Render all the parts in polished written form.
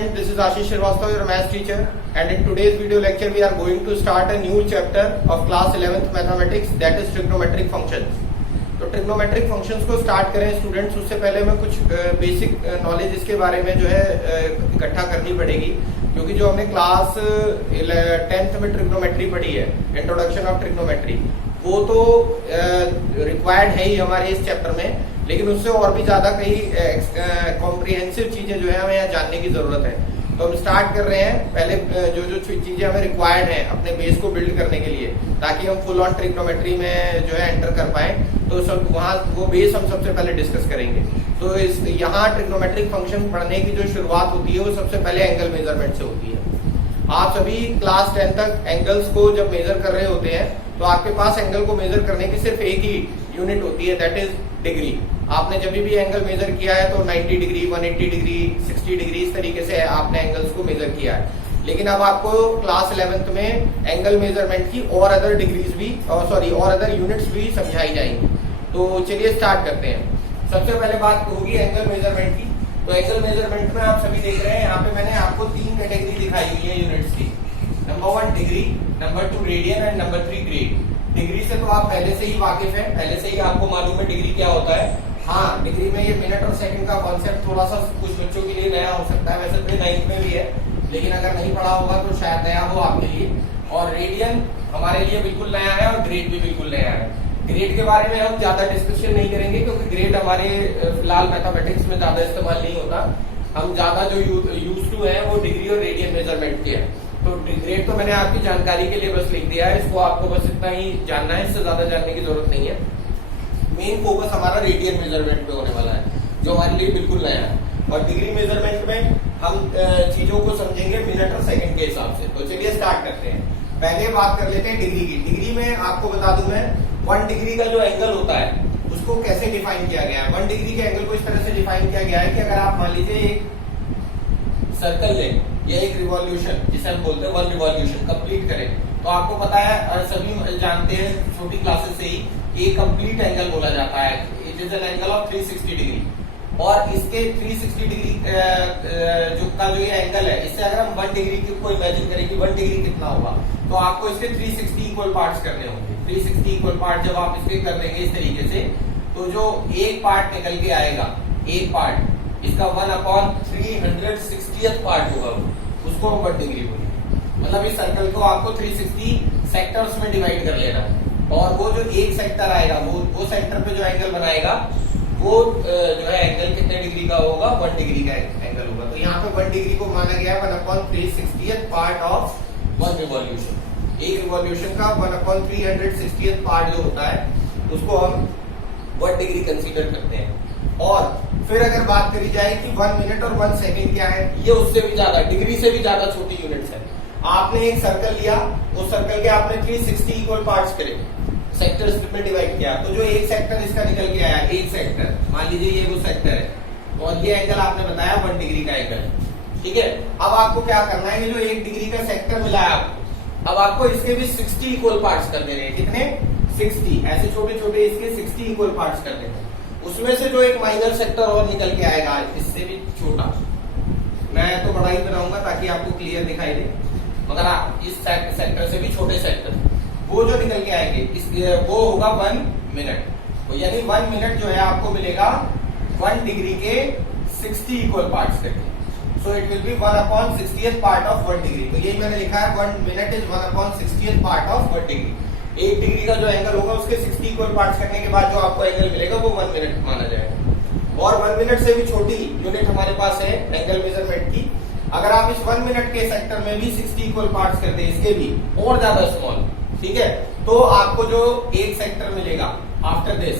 student, this is Ashish Srivastava, your maths teacher, and in today's video lecture we are going to start a new chapter of class 11th mathematics, that is trigonometric functions. तो trigonometric functions को start करें students, उससे पहले मैं कुछ basic knowledge इसके बारे में जो है इकट्ठा करनी पड़ेगी, क्योंकि जो हमने क्लास 10th में ट्रिग्नोमेट्री पढ़ी है, इंट्रोडक्शन ऑफ ट्रिग्नोमेट्री, वो तो रिक्वायर्ड है ही हमारे इस चैप्टर में, लेकिन उससे और भी ज्यादा कई कॉम्प्रिहेंसिव चीजें जो है हमें यहाँ जानने की जरूरत है। तो हम स्टार्ट कर रहे हैं पहले जो चीजें हमें रिक्वायर्ड है अपने बेस को बिल्ड करने के लिए, ताकि हम फुल ऑन ट्रिग्नोमेट्री में जो है एंटर कर पाए। तो सब वहाँ वो बेस हम सबसे पहले डिस्कस करेंगे। तो इस यहाँ ट्रिग्नोमेट्रिक फंक्शन पढ़ने की जो शुरुआत होती है वो सबसे पहले एंगल मेजरमेंट से होती है। आप सभी क्लास 10 तक एंगल्स को जब मेजर कर रहे होते हैं तो आपके पास एंगल को मेजर करने की सिर्फ एक ही यूनिट होती है, दैट इज डिग्री। आपने जब भी एंगल मेजर किया है तो 90 डिग्री, 180 डिग्री, 60 डिग्री, इस तरीके से आपने एंगल्स को मेजर किया है। लेकिन अब आपको क्लास 11th में एंगल मेजरमेंट की और अदर डिग्रीज भी और अदर यूनिट्स भी समझाई जाएंगी। तो चलिए स्टार्ट करते हैं। सबसे पहले बात होगी एंगल मेजरमेंट की। तो एंगल मेजरमेंट में आप सभी देख रहे हैं, यहाँ पे मैंने आपको 3 कैटेगरी दिखाई हुई है यूनिट्स की। Number 1 degree, number 2 radian and number 3 grade. Degree से तो आप पहले से ही वाकिफ हैं, पहले से ही आपको मालूम है डिग्री क्या होता है। हाँ, डिग्री में ये मिनट और सेकंड का कॉन्सेप्ट थोड़ा सा कुछ बच्चों के लिए नया हो सकता है, वैसे तो 9th में भी है, लेकिन अगर नहीं पढ़ा होगा तो शायद नया हो आपके लिए। और रेडियन हमारे लिए बिल्कुल नया है और ग्रेड भी बिल्कुल नया है। ग्रेड के बारे में हम ज्यादा डिस्कशन नहीं करेंगे, क्योंकि ग्रेड हमारे फिलहाल मैथमेटिक्स में ज्यादा इस्तेमाल नहीं होता। हम ज्यादा जो यूज टू है वो डिग्री और रेडियन मेजरमेंट के हैं। तो ग्रेड तो मैंने आपकी जानकारी के लिए बस लिख दिया है, इसको आपको बस इतना ही जानना है, इससे ज्यादा जानने की जरूरत नहीं है। मेन फोकस हमारा रेडियन मेजरमेंट पे होने वाला है, जो हमारे लिए बिल्कुल नया है। और डिग्री मेजरमेंट में हम चीजों को समझेंगे मिनट और सेकंड के हिसाब से। तो चलिए स्टार्ट करते हैं। पहले बात कर लेते हैं डिग्री की। डिग्री में आपको बता दूं मैं, 1 डिग्री का जो एंगल होता है उसको कैसे डिफाइन किया गया है। 1 डिग्री के एंगल को इस तरह से डिफाइन किया गया है कि अगर आप मान लीजिए एक सर्कल लें या एक रिवॉल्यूशन, जिसे हम बोलते हैं 1 रिवॉल्यूशन कंप्लीट करें, तो आपको पता है, सभी जानते हैं छोटी क्लासेस से ही, ये कंप्लीट एंगल बोला जाता है। It is an angle of 360 degree. और इसके 360 डिग्री जो ये एंगल है, इससे अगर हम 1 डिग्री को इमेजिन करें कि 1 डिग्री कितना होगा, तो आपको इसके 360 इक्वल पार्ट्स करने होंगे। 360 इक्वल पार्ट जब आप इसके कर देंगे इस तरीके से, तो जो एक पार्ट निकल के आएगा, एक पार्ट इसका 1/360th पार्ट होगा, उसको हम 1 डिग्री बोलेंगे। मतलब इस सर्कल को आपको 360 सेक्टर्स में डिवाइड कर लेना है, और वो जो एक सेक्टर आएगा वो सेक्टर पे जो एंगल बनाएगा वो जो है एंगल कितने डिग्री का होगा, 1 डिग्री का एंगल होगा। तो यहाँ पे 1 डिग्री को माना गया है 1/360th पार्ट ऑफ 1 रिवॉल्यूशन। एक रिवॉल्यूशन का 1/360th पार्ट जो होता है उसको हम 1 डिग्री कंसीडर करते हैं। और फिर अगर बात करी जाए कि 1 मिनट और 1 सेकंड क्या है, ये उससे भी ज्यादा, डिग्री से भी ज्यादा छोटी यूनिट्स है। आपने एक सर्कल लिया, उस सर्कल के आपने 360 इक्वल पार्ट्स करे, सेक्टर्स में डिवाइड किया, तो जो एक सेक्टर इसका निकल के आया, एक सेक्टर मान लीजिए ये वो सेक्टर है, और ये एंगल आपने बताया 1 डिग्री का एंगल, ठीक है। अब आपको क्या करना है, ये जो 1 डिग्री का सेक्टर मिला है आपको, अब आपको इसके भी 60 इक्वल पार्ट्स कर देने हैं। कितने? 60। ऐसे छोटे छोटे इसके 60 इक्वल पार्ट्स कर देने हैं। उसमें से जो एक माइनर सेक्टर और निकल के आएगा, इससे भी छोटा, मैं तो बड़ा ही बनाऊंगा ताकि आपको क्लियर दिखाई दे, मगर आप इस सेक्टर से भी छोटे सेक्टर वो जो निकल के आएंगे, वो होगा 1 मिनट। तो यानी 1 मिनट जो है आपको मिलेगा 1 डिग्री के 60 इक्वल पार्ट्स करके। So it will be 1/60th part of 1 degree. तो यही मैंने लिखा है, 1 minute is 1/60th part of 1 degree. 1 degree का जो एंगल होगा उसके 60 इक्वल पार्ट्स करने के बाद जो आपको एंगल मिलेगा वो 1 मिनट माना जाएगा। और 1 मिनट से भी छोटी यूनिट हमारे पास है एंगल मेजरमेंट की। अगर आप इस 1 मिनट के सेक्टर में भी 60 इक्वल पार्ट्स कर दें, इसके भी और ज्यादा स्मॉल, ठीक है, तो आपको जो एक सेक्टर मिलेगा आफ्टर दिस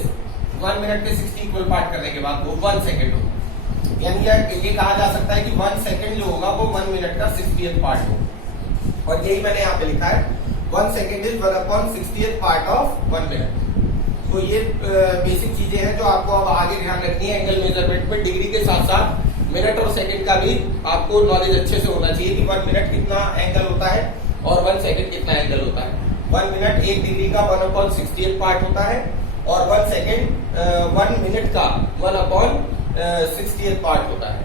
1 मिनट के 60 इक्वल पार्ट करने के बाद वो 1 सेकंड होगा। यानी ये कहा जा सकता है कि 1 सेकंड जो होगा वो 1 मिनट का 60th पार्ट होगा। और यही मैंने यहाँ पे लिखा है, 1 second is 1/60th part of 1 minute. तो ये बेसिक चीजें हैं जो आपको अब आगे ध्यान रखनी है एंगल मेजरमेंट में। डिग्री के साथ साथ मिनट और सेकंड का भी आपको नॉलेज अच्छे से होना चाहिए कि 1 मिनट कितना एंगल होता है और 1 सेकंड कितना एंगल होता है। 1 मिनट 1 डिग्री का 1/60th पार्ट होता है, और 1 सेकंड 1 मिनट का 1/60th पार्ट होता है।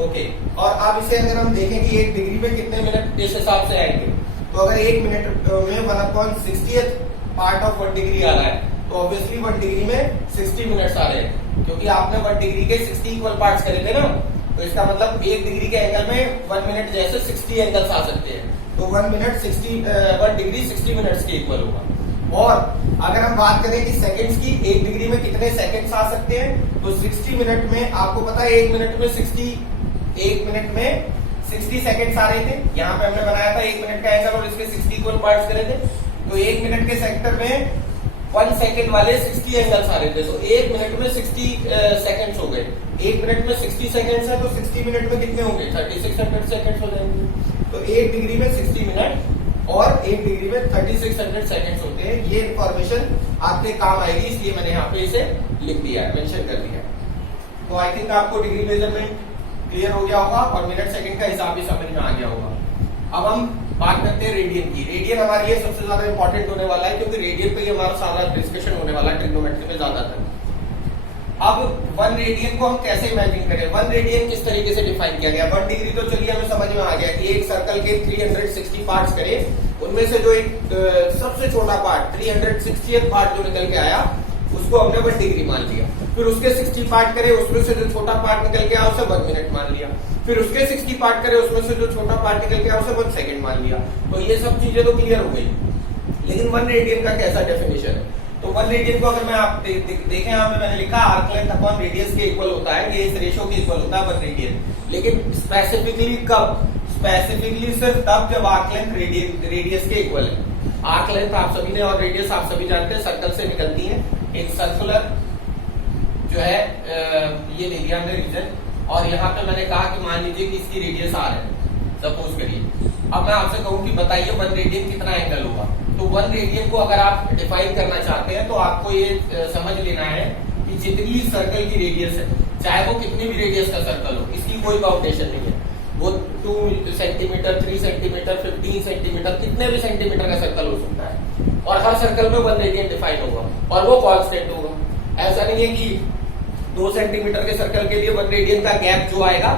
ओके, और अब इसे अगर हम देखें कि 1 डिग्री में कितने मिनट इस हिसाब से आएंगे, तो अगर 1 मिनट में 1/60th पार्ट ऑफ 1 डिग्री आ रहा है, तो ऑब्वियसली 1 डिग्री में 60 मिनट्स आ रहे हैं, क्योंकि आपने 1 डिग्री के 60 इक्वल पार्ट्स करे थे ना, तो इसका मतलब 1 डिग्री के एंगल में 1 मिनट जैसे 60 एंगल्स आ सकते हैं, तो 1 डिग्री 60 मिनट्स के इक्वल होगा। और अगर हम बात करें कि सेकंड्स की, 1 डिग्री में कितने सेकंड्स आ सकते हैं, तो 60 मिनट में आपको पता है 1 मिनट में 60 सेकंड्स आ रहे थे। यहाँ पे हमने बनाया था 1 मिनट का एंगल और इसके 60 इक्वल पार्ट्स करे थे, तो 1 मिनट के सेक्टर में 1 सेकंड वाले 60 एंगल्स आ रहे थे, तो 1 मिनट में 60 सेकंड्स हो गए। 1 मिनट में 60 सेकंड्स है, तो 60 मिनट में कितने होंगे, 3600 सेकंड्स हो जाएंगे। तो 1 डिग्री में 60 मिनट और 1 डिग्री में 3600 सेकंड्स होते हैं। ये इंफॉर्मेशन आपके काम आएगी, इसलिए मैंने यहाँ पे इसे लिख दिया है, मेंशन कर दिया है। तो आई थिंक आपको डिग्री मेजरमेंट क्लियर हो गया होगा और मिनट सेकंड का हिसाब भी समझ में आ गया होगा। अब हम बात करते हैं रेडियन की। रेडियन हमारे लिए सबसे ज्यादा इंपॉर्टेंट होने वाला है, क्योंकि रेडियन पे ही हमारा सारा डिस्कशन होने वाला है ट्रिग्नोमेट्री में ज्यादातर। अब 1 रेडियन को हम कैसे इमेजिन करें, 1 रेडियन किस तरीके से डिफाइन किया गया। 1 डिग्री तो चलिए हमें समझ में आ गया कि एक सर्कल के 360 पार्ट्स करें, उनमें से जो एक सबसे छोटा पार्ट 360th पार्ट जो निकल के आया उसको हमने 1 डिग्री मान लिया। फिर उसके 60 पार्ट करे, उसमें से जो छोटा पार्ट निकल के आया उसे 1 मिनट मान लिया। फिर उसके 60 पार्ट करे, उसमें से जो छोटा पार्ट निकल के आया उसे 1 सेकंड मान लिया। तो ये सब चीजें तो क्लियर हो गई, लेकिन 1 रेडियन का कैसा डेफिनेशन है। तो 1 रेडियन को अगर मैं आप देखें, यहाँ पे मैंने लिखा आर्क लेंथ अपॉन रेडियस के इक्वल होता है, ये इस रेशो के इक्वल होता है 1 रेडियन। लेकिन स्पेसिफिकली कब, स्पेसिफिकली सिर्फ तब जब आर्क लेंथ रेडियस के इक्वल है। आर्क लेंथ आप सभी ने और रेडियस आप सभी जानते हैं सर्कल से निकलती है। एक सर्कुलर जो है ये ले लिया हमने रीजन, और यहाँ पे मैंने कहा कि मान लीजिए कि इसकी रेडियस आर है, सपोज करिए। अब मैं आपसे कहूँ कि बताइए 1 रेडियन कितना एंगल होगा। तो 1 रेडियन को अगर आप डिफाइन करना चाहते हैं तो आपको ये समझ लेना है कि जितनी सर्कल की रेडियस है, चाहे वो कितनी भी रेडियस का सर्कल हो, इसकी कोई बाउंडेशन नहीं है। वो 2 सेंटीमीटर, 3 सेंटीमीटर, 15 सेंटीमीटर, कितने भी सेंटीमीटर का सर्कल हो सकता है, और हर सर्कल में 1 रेडियन डिफाइन होगा और वो कांस्टेंट होगा। ऐसा नहीं है कि 2 सेंटीमीटर के सर्कल के लिए 1 रेडियन का गैप जो आएगा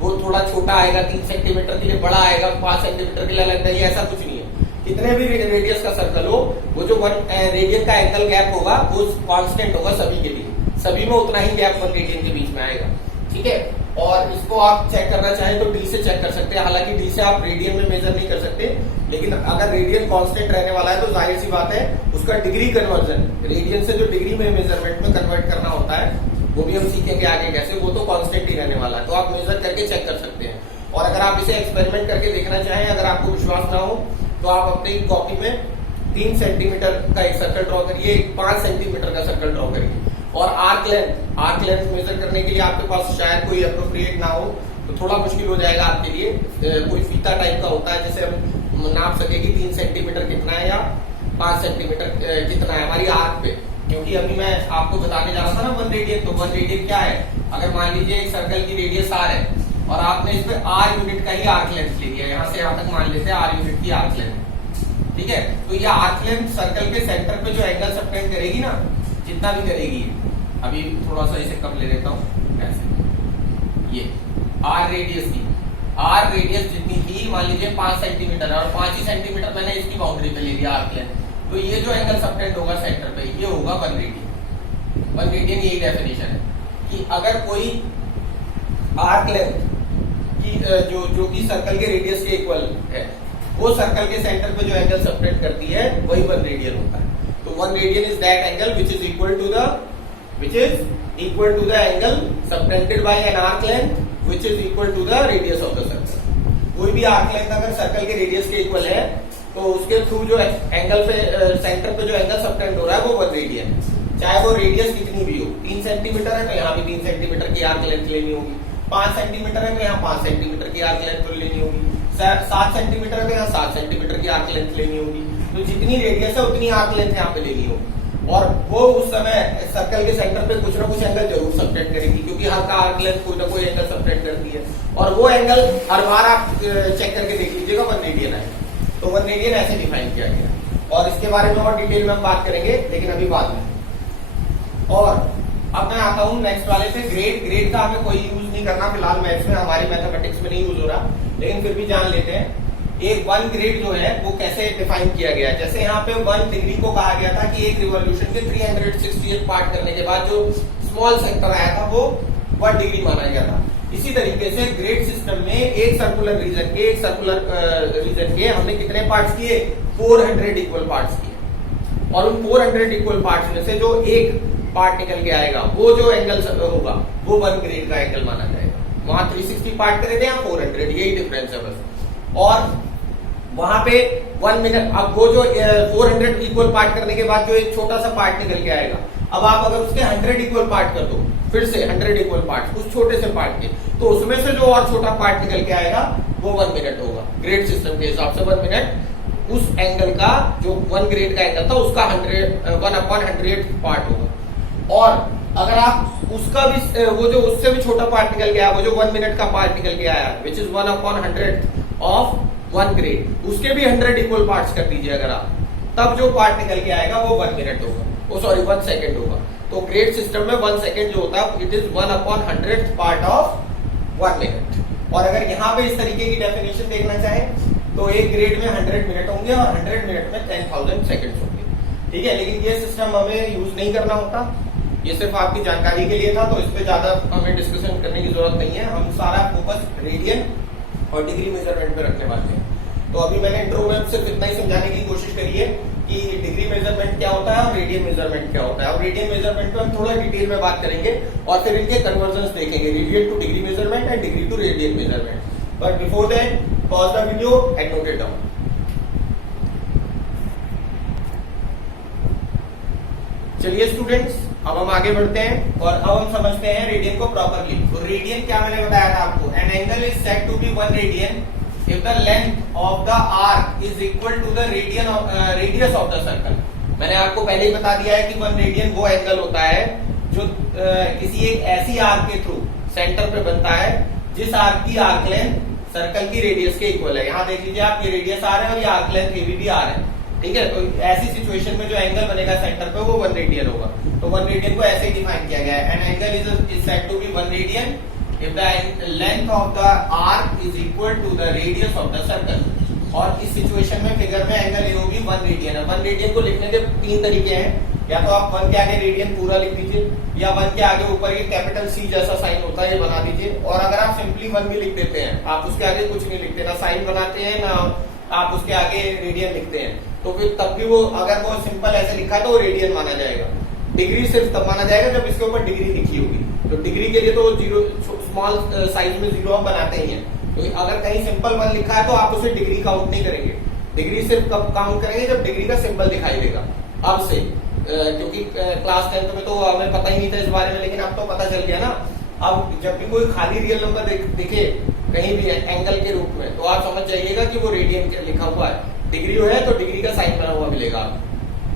वो थोड़ा छोटा आएगा, 3 सेंटीमीटर के लिए बड़ा आएगा, 5 सेंटीमीटर के लिए अलग है, ऐसा कुछ नहीं है। कितने भी रेडियस का सर्कल हो, वो जो 1 रेडियन का एंगल गैप होगा वो कांस्टेंट होगा सभी के लिए, सभी में उतना ही गैप 1 रेडियन के बीच में आएगा। ठीक है, और इसको आप चेक करना चाहें तो डी से चेक कर सकते हैं। हालांकि डी से आप रेडियन में मेजर नहीं कर सकते, लेकिन अगर रेडियन कांस्टेंट रहने वाला है तो जाहिर सी बात है उसका डिग्री कन्वर्जन, रेडियन से जो डिग्री में मेजरमेंट में कन्वर्ट करना होता है वो भी हम सीखेंगे आगे कैसे, वो तो कांस्टेंट ही रहने वाला है। तो आप मेजर करके चेक कर सकते हैं। और अगर आप इसे एक्सपेरिमेंट करके देखना चाहें, अगर आपको विश्वास ना हो तो आप अपनी कॉपी में 3 सेंटीमीटर का एक सर्कल ड्रॉ करिए, 5 सेंटीमीटर का सर्कल ड्रॉ करिए, और आर्क लेंथ मेजर करने के लिए आपके पास शायद कोई अप्रोप्रिएट ना हो तो थोड़ा मुश्किल हो जाएगा आपके लिए। कोई फीता टाइप का होता है जिसे हम नाप सके कि 3 सेंटीमीटर कितना है या 5 सेंटीमीटर कितना है हमारी आर्क पे। क्योंकि अभी मैं आपको बताने जा रहा था ना 1 रेडियन, तो 1 रेडियन क्या है, अगर मान लीजिए एक सर्कल की रेडियस आर है और आपने इस पे आर यूनिट का ही आर्क लेंथ ले लिया, यहाँ से यहाँ तक मान लेते हैं आर यूनिट की आर्क लेंथ। ठीक है, तो ये आर्क लेंथ सर्कल के सेंटर पे जो एंगल सबटेंड करेगी ना, जितना भी करेगी, अभी थोड़ा सा इसे कम ले लेता हूँ ऐसे, ये आर रेडियस जितनी थी मान लीजिए 5 सेंटीमीटर, और 5 ही सेंटीमीटर मैंने इसकी बाउंड्री पे ले लिया आर्क लेंथ, तो ये जो एंगल सबटेंड होगा सेंटर पे ये होगा 1 रेडियन। 1 रेडियन यही डेफिनेशन है कि अगर कोई आर्क लेंथ की जो कि सर्कल के रेडियस के इक्वल है, वो सर्कल के सेंटर पे जो एंगल सबटेंड करती है वही 1 रेडियन होता है। तो 1 radian is that angle which is equal to the angle subtended by an arc length which is equal to the radius of the circle। कोई भी आर्क लेंथ अगर सर्कल के रेडियस के इक्वल है तो उसके थ्रू जो एंगल पे सेंटर पे जो एंगल सबटेंड हो रहा है वो 1 रेडियन, चाहे वो रेडियस कितनी भी हो। 3 सेंटीमीटर है तो यहाँ भी 3 सेंटीमीटर की आर्क लेंथ लेनी होगी, 5 सेंटीमीटर है तो यहाँ 5 सेंटीमीटर की आर्क लेंथ लेनी होगी, 7 सेंटीमीटर है तो यहाँ 7 सेंटीमीटर की आर्क लेंथ लेनी होगी। तो जितनी रेडियस है उतनी आर्क लेंथ यहाँ पे लेनी होगी, और वो उस समय सर्कल के सेंटर पे कुछ ना कुछ एंगल जरूर सबटेंड करेगी, क्योंकि हर का आर्क लेंथ कोई ना कोई एंगल सबटेंड करती है, और वो एंगल हर बार आप चेक करके देख लीजिएगा 1 रेडियन है। तो 1 रेडियन ऐसे डिफाइन किया गया, और इसके बारे में और डिटेल में हम बात करेंगे, लेकिन अभी बाद में। और अब मैं आता हूँ नेक्स्ट वाले पे, ग्रेड का हमें कोई यूज नहीं करना फिलहाल मैथ्स में, हमारी मैथमेटिक्स में नहीं यूज हो रहा, लेकिन फिर भी जान लेते हैं। एक 1 ग्रेड जो है वो कैसे डिफाइन किया गया है। जैसे यहाँ पे 1 डिग्री को कहा गया था कि एक रिवॉल्यूशन के 368 पार्ट करने के बाद जो स्मॉल सेक्टर आया था वो 1 डिग्री माना गया था। इसी तरीके से ग्रेड सिस्टम में एक सर्कुलर रीजन के हमने कितने पार्ट्स किए, 400 इक्वल पार्ट्स किए, और उन 400 इक्वल पार्ट्स में से जो एक पार्ट निकल के आएगा वो जो एंगल होगा वो 1 ग्रेड का एंगल माना जाएगा। वहां 360 पार्ट करे थे या 400, यही डिफरेंस है बस। और वहां पे 1 मिनट, अब वो जो 400 इक्वल पार्ट करने के बाद जो एक छोटा सा पार्ट निकल के आएगा, अब आप अगर उसके 100 इक्वल पार्ट कर दो, फिर से 100 इक्वल पार्ट उस छोटे से पार्ट के, तो उसमें से जो और छोटा पार्ट निकल के आएगा वो 1 मिनट होगा। ग्रेड सिस्टम के हिसाब से 1 मिनट उस एंगल का, जो 1 ग्रेड का एंगल था उसका 1/100 पार्ट होगा। और अगर आप उसका भी वो जो उससे भी छोटा पार्ट निकल गया, वो जो 1 मिनट का पार्ट निकल के आया विच इज 1/100 ऑफ 1 ग्रेड, उसके भी 100 इक्वल पार्ट्स कर दीजिए अगर आप, तब जो पार्ट निकल के आएगा वो 1 मिनट होगा, वो सॉरी 1 सेकेंड होगा। तो ग्रेड सिस्टम में 1 सेकेंड जो होता है it is 1/100 part of 1 minute. और अगर यहाँ पे इस तरीके की डेफिनेशन देखना चाहे तो एक ग्रेड में 100 मिनट होंगे और 100 मिनट में 10,000 सेकेंड्स होंगे, ठीक है। लेकिन ये सिस्टम हमें यूज नहीं करना होता, ये सिर्फ आपकी जानकारी के लिए था, तो इस पे ज्यादा हमें डिस्कशन करने की जरूरत नहीं है। हम सारा फोकस रेडियन और डिग्री मेजरमेंट पे रखने वाले हैं। तो अभी मैंने इंट्रो में सिर्फ इतना ही समझाने की कोशिश करी है कि डिग्री मेजरमेंट क्या होता है और रेडियन मेजरमेंट क्या होता है। और रेडियन मेजरमेंट पे हम थोड़ा डिटेल में बात करेंगे और फिर इनके कन्वर्जन्स देखेंगे, radian to degree measurement and degree to radian measurement. But before that pause the video and note it down. चलिए स्टूडेंट्स, अब हम आगे बढ़ते हैं और अब हम समझते हैं रेडियन को प्रॉपरली। तो रेडियन क्या मैंने बताया था आपको, an angle is said to be 1 radian if the length of the arc is equal to the radius of the circle। मैंने आपको पहले ही बता दिया है कि 1 रेडियन वो एंगल होता है जो किसी एक ऐसी आर्क के थ्रू सेंटर पे बनता है जिस आर्क की आर्क लेंथ सर्कल की रेडियस के इक्वल है। यहाँ देख लीजिए आप, ये रेडियस आर है और ये आर्क लेंथ ए भी आर है, ठीक है। तो ऐसी सिचुएशन में जो एंगल बनेगा सेंटर पे वो 1 रेडियन होगा। तो 1 रेडियन को ऐसे ही डिफाइन किया गया है, an angle is said to be 1 radian if the length of the arc is equal to the radius of the circle। और इस सिचुएशन में फिगर में एंगल ए होगी 1 रेडियन है। 1 रेडियन को लिखने के 3 तरीके हैं, या तो आप 1 के आगे रेडियन पूरा लिख दीजिए, या 1 के आगे ऊपर ये कैपिटल सी जैसा साइन होता है ये बना दीजिए, और अगर आप सिंपली 1 भी लिख देते हैं, आप उसके आगे कुछ नहीं लिखते, ना साइन बनाते हैं ना आप उसके आगे रेडियन लिखते हैं, तो फिर तब भी वो, अगर वो सिंपल ऐसे लिखा तो वो रेडियन माना जाएगा। डिग्री सिर्फ तब माना जाएगा जब इसके ऊपर डिग्री लिखी होगी। तो डिग्री के लिए तो जीरो स्मॉल साइज में जीरो हम बनाते ही हैं। तो अगर कहीं सिंपल 1 लिखा है तो आप उसे डिग्री काउंट नहीं करेंगे, डिग्री सिर्फ कब काउंट करेंगे जब डिग्री का सिंबल दिखाई देगा। अब से क्योंकि क्लास 10th में तो हमें पता ही नहीं था इस बारे में, लेकिन अब तो पता चल गया ना। अब जब भी कोई खाली रियल नंबर दिखे कहीं भी एंगल के रूप में, तो आप समझ जाइएगा कि वो रेडियन लिखा हुआ है। डिग्री है तो डिग्री का साइन बना हुआ मिलेगा।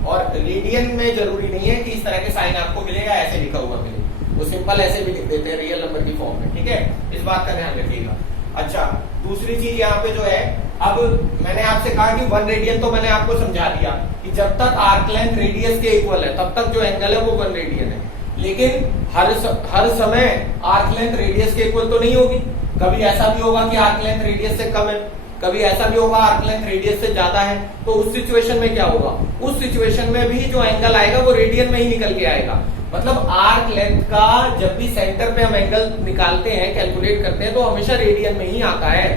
और रेडियन में जरूरी नहीं है कि इस तरह के साइन आपको मिलेगा, ऐसे लिखा हुआ मिलेगा, वो सिंपल ऐसे भी लिख देते हैं रियल नंबर की फॉर्म में, ठीक है। इस बात का ध्यान रखिएगा। अच्छा, दूसरी चीज यहाँ पे जो है, अब मैंने आपसे कहा कि 1 रेडियन तो मैंने आपको समझा दिया कि जब तक आर्क लेंथ रेडियस के इक्वल है तब तक जो एंगल है वो 1 रेडियन है। लेकिन हर समय आर्क लेंथ रेडियस के इक्वल तो नहीं होगी, कभी ऐसा भी होगा कि आर्क लेंथ रेडियस से कम है, कभी ऐसा भी होगा आर्क लेंथ रेडियस से ज्यादा है। तो उस सिचुएशन में क्या होगा, उस सिचुएशन में भी जो एंगल आएगा वो रेडियन में ही निकल के आएगा। मतलब आर्क लेंथ का जब भी सेंटर पे हम एंगल निकालते हैं, कैलकुलेट करते हैं, तो हमेशा रेडियन में ही आता है।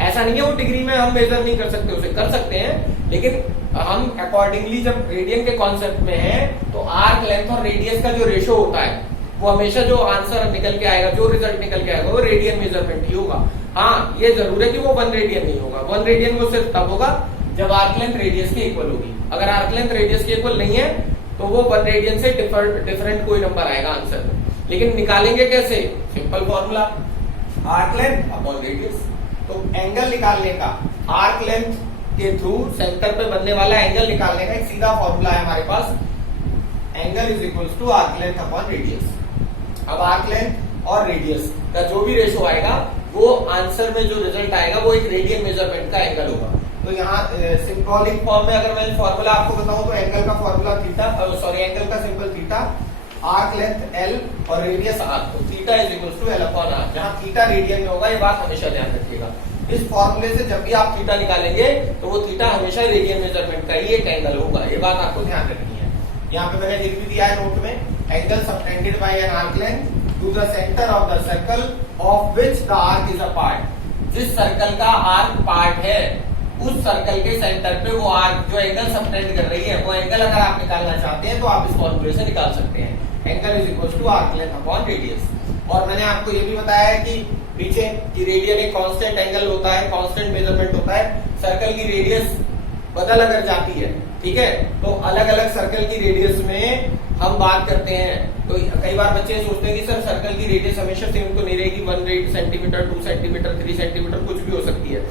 ऐसा नहीं है वो डिग्री में हम मेजर नहीं कर सकते, उसे कर सकते हैं, लेकिन हम अकॉर्डिंगली जब रेडियन के कॉन्सेप्ट में है तो आर्क लेंथ और रेडियस का जो रेशो होता है वो हमेशा जो आंसर निकल के आएगा, जो रिजल्ट निकल के आएगा वो रेडियन मेजरमेंट ही होगा। हाँ, ये जरूर है कि वो 1 रेडियन नहीं होगा। 1 रेडियन वो सिर्फ तब होगा जब आर्क लेंथ रेडियस के इक्वल होगी। अगर आर्क लेंथ रेडियस के इक्वल नहीं है तो वो 1 रेडियन से डिफरेंट कोई नंबर आएगा आंसर में। लेकिन निकालेंगे कैसे, simple formula, arc length upon radius. तो एंगल निकालने का, आर्क लेंथ के थ्रू सेंटर पे बनने वाला एंगल निकालने का एक सीधा फॉर्मूला है हमारे पास, angle is equals to arc length upon radius. अब आर्क लेंथ और रेडियस का जो भी रेशो आएगा वो आंसर में जो रिजल्ट आएगा वो एक रेडियन मेजरमेंट का एंगल होगा। तो यहाँ सिंबॉलिक फॉर्म में अगर मैं फॉर्मूला आपको बताऊं तो एंगल का फॉर्मूला थीटा, सॉरी एंगल का symbol theta, arc length L और रेडियस R, तो theta is equal to L upon R, जहां थीटा रेडियन में होगा, ये बात हमेशा ध्यान रखिएगा। इस फॉर्मूले से जब भी आप थीटा निकालेंगे तो वो थीटा हमेशा रेडियन मेजरमेंट का ही एक एंगल होगा, ये बात आपको ध्यान रखनी है। यहाँ पे मैंने लिख भी दिया है नोट में, angle subtended by an arc length to the centre of the circle of which the arc is a part. जिस सर्कल का आर्क पार्ट है, उस सर्कल के सेंटर पे वो आर्क जो एंगल सबटेंड कर रही है, वो एंगल अगर आप निकालना चाहते हैं तो आप इस फॉर्मूले से निकाल सकते हैं। Angle is equal to arc length upon radius. और मैंने आपको ये भी बताया है कि पीछे की रेडियन एक कांस्टेंट एंगल होता है, कांस्टेंट मेजरमेंट होता है। सर्कल की रेडियस बदल अगर जाती है, ठीक है, तो अलग अलग सर्कल की रेडियस में हम बात करते हैं। तो कई बार बच्चे सोचते हैं कि सर सर्कल की रेडियस हमेशा सेम तो नहीं रहेगी, 1 सेंटीमीटर, 2 सेंटीमीटर, 3 सेंटीमीटर कुछ भी हो सकती है।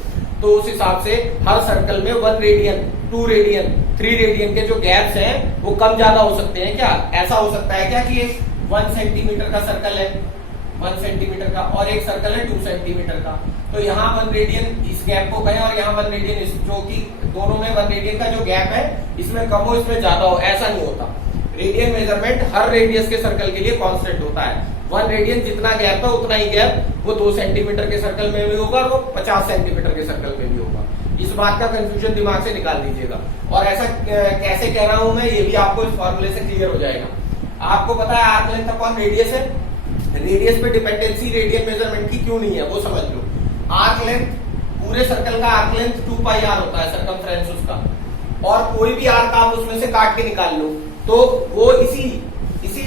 तो उस हिसाब से हर सर्कल में 1 रेडियन, 2 रेडियन, 3 रेडियन के जो गैप्स हैं वो कम ज्यादा हो सकते हैं। क्या ऐसा हो सकता है क्या कि 1 सेंटीमीटर का सर्कल है, 1 सेंटीमीटर का, और एक सर्कल है 2 सेंटीमीटर का, तो यहाँ 1 रेडियन इस गैप को कहें और यहाँ 1 रेडियन इस, जो कि दोनों में 1 रेडियन का जो गैप है इसमें कम हो, इसमें ज्यादा हो, ऐसा नहीं होता। रेडियन मेजरमेंट हर रेडियस के सर्कल के लिए कांस्टेंट होता है। 1 रेडियन जितना गैप है उतना ही गैप वो 2 सेंटीमीटर के सर्कल में भी होगा और वो 50 सेंटीमीटर के सर्कल में भी होगा। इस बात का कंफ्यूजन दिमाग से निकाल दीजिएगा। और ऐसा कैसे कह रहा हूं मैं, ये भी आपको इस फॉर्मूले से क्लियर हो जाएगा। आपको पता है आर्क लेंथ अपॉन रेडियस है, रेडियस पे डिपेंडेंसी रेडियन मेजरमेंट की क्यों नहीं है वो समझ लो। आर्क लेंथ, पूरे सर्कल का आर्क लेंथ 2πr होता है, सर्कमफ्रेंस उसका, और कोई भी आर्क आप उसमें से काट के निकाल लो तो वो इसी